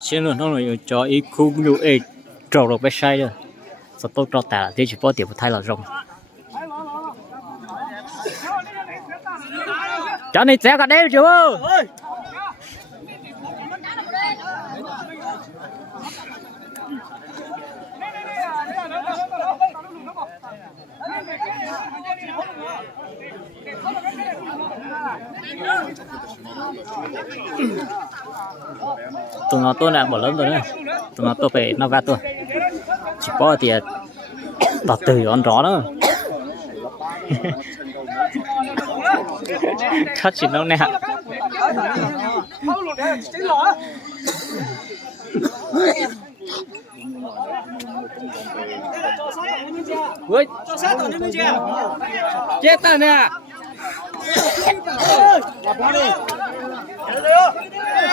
xin luôn nó rồi cho ý khu nhiều ấy trâu rồi bé say rồi sao tôi trâu tả thì chỉ có tiền thay là rồng cho nên sẽ cả đêm chưa tụi nó tôi là bỏ lớn rồi đấy tụi nó tôi phải nó vắt tôi chỉ có tiền đặt từ con chó đó khát chỉ nó nè ui cho sát tao lên chưa chết ta nè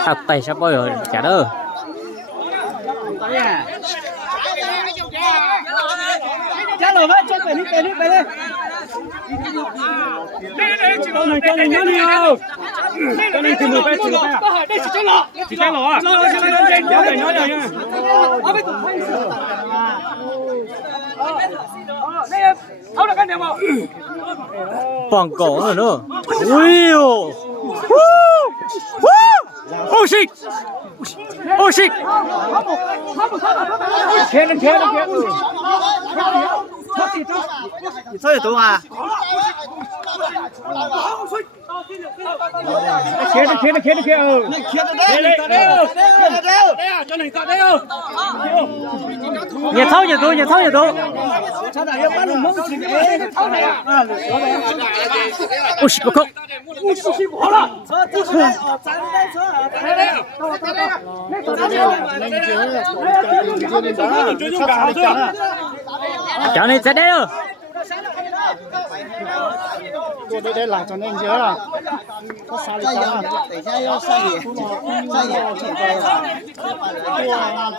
thật tay sắp bơi rồi chả đâu chả rồi mất chết về đi con này nhớ đi không con này chỉ một bé chỉ trái lỏ à nhớ này nhớ này nha bằng cổ rồi nữa ui oh shit oh shit thiên thôi tụi à kia nhà thâu ôi xịt không cháu này sẽ đeo tôi đây là cho nên nhớ là có sao đi sao để cho yêu sao gì chỉ về là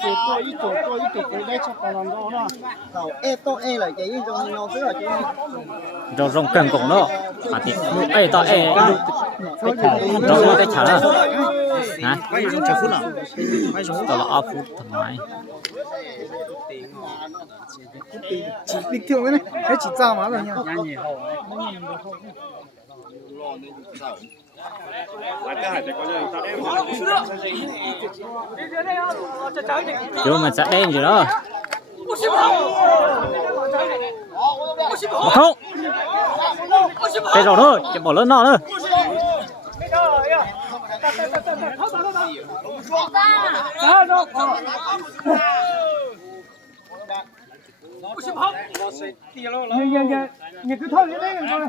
tôi ít tuổi đây cho con làm đó đó đầu tôi là cái trong nó tức là cái rồi rong cần cũng đó à thì ấy tao ấy rồi nó cái chả là hả tao là off food thoải mái chỉ bình thường đấy hay chỉ giao mà rồi nha chứ mà sẽ đen gì đó không cái rồi thôi chỉ bỏ lớn nó thôi nhìn cứ thôi đấy rồi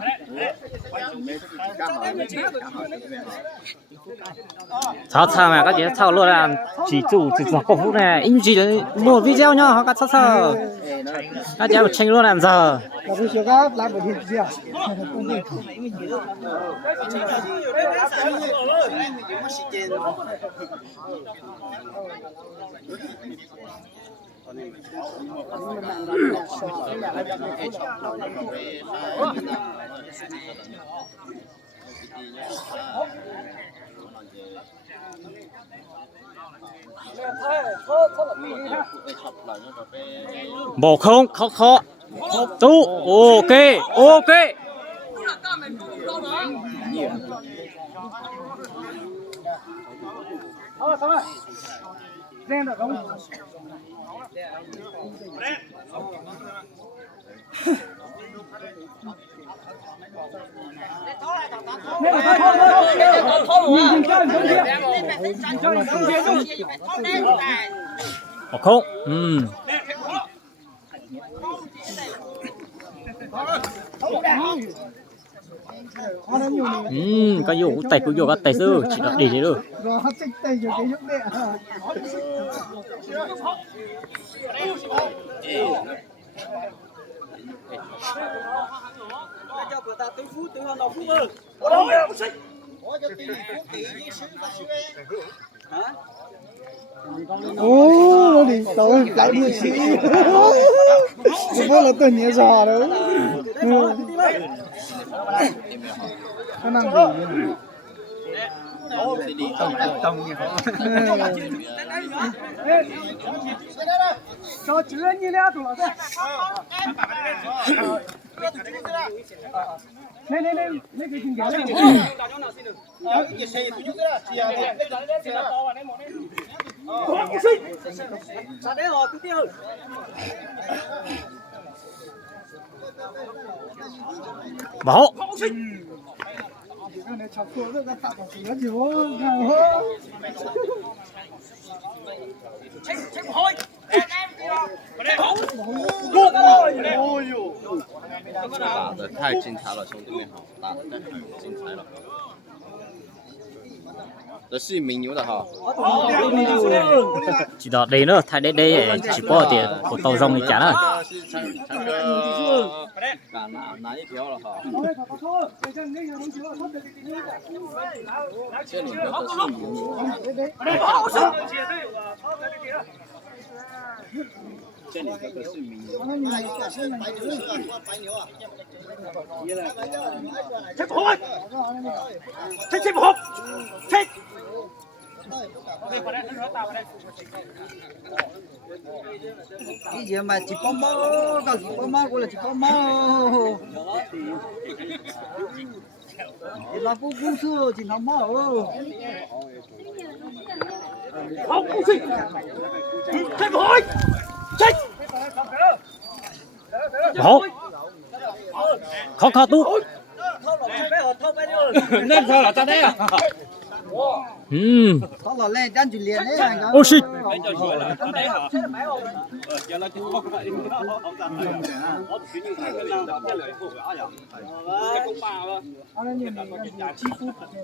sao mà các chị sao luôn là chỉ chủ công phu này in gì đấy một video nhá họ cắt sao các chị tranh luôn làm giờ là cái số làm một việc gì à bộ không khó tu ok không có vụ tay của vụ tay sư chỉ đọc đi thế được nó đi tôi lại đi xí bố là tôi nhớ giò đấy nó năng gì Tông như họ. Cho chữ như thế tụi nó đây này cái chuyện gì Bảo打的太精彩了，兄弟们好，打的真很精彩了。这是名牛的哈， chỉ đó đây nữa thay đây chỉ có tiền của tàu rong thì chả nữa 是唱歌，哪一条了哈？这里的都是名牛，这里的都是名牛。Cái gì mà chỉ có máu, đâu chỉ có máu, gọi là chỉ có máu. Chỉ là phú phú xưa chỉ nó máu. Bảo khó khó tu nên sao là ta đấy à? Có là lên trên liền đấy anh. Ô shit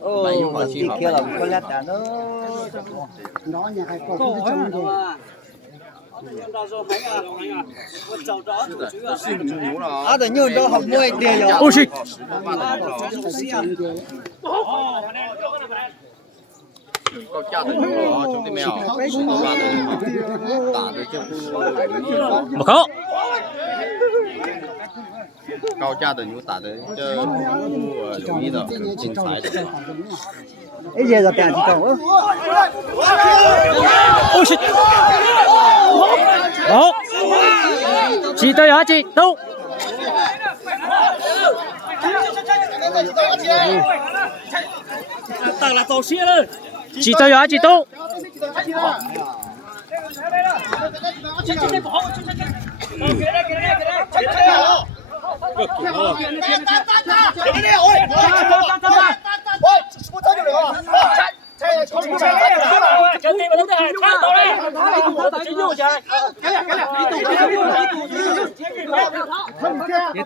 Ồ, thì kia là có lẽ là nó nhà hay có cái trong rồi. 这是名牛了啊！ À, tự nhiên đó học nuôi tiền rồi. ô shit 高价的牛了啊，兄弟们啊，高价的牛，打的就不容易了。 mà khó 高价的牛打的这不容易的，很精彩的。 Cái gì là tiền chỉ còn ơ. ô shit Bảo chỉ tới hả chị đâu Tặng là tàu xe rồi. chỉ tới hả chị đâu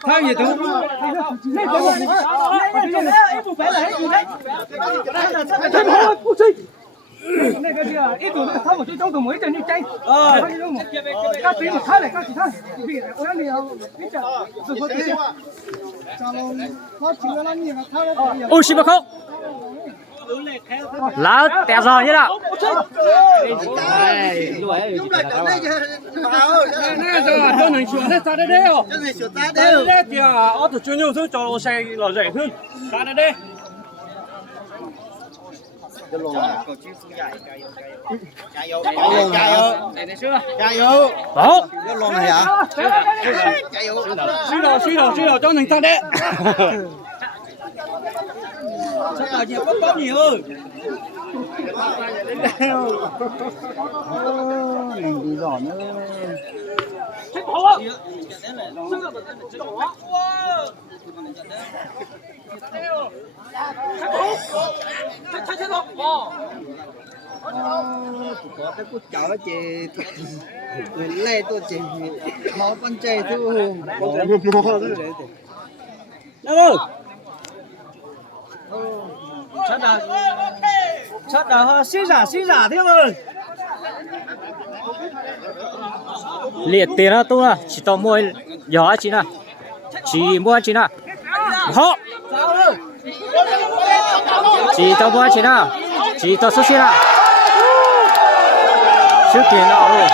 Thay gì đâu. ô shit mà khó lá tè giò như nào Nè giờ cho mình chuyển hết ra đây đấy không? Ra đây đấy thì ở từ chuyên nhiều thứ cho nó xe là rẻ hơn. Ra đây đây. Bảo Cái lon này hả? Suy đầu cho mình ra đấy. Chắc là nhiều có nhiều hơn. Mình đi giỏ nữa. Có cái cút chó chị người lê tôi chị máu con chè thu Đâu. Chắc là xí giả thế mà. liệt tiền đó tu là chỉ tao mua giò chị nè chỉ mua chị nè họ chỉ tao mua chị nè chỉ tao số xe nè sức tiền nào rồi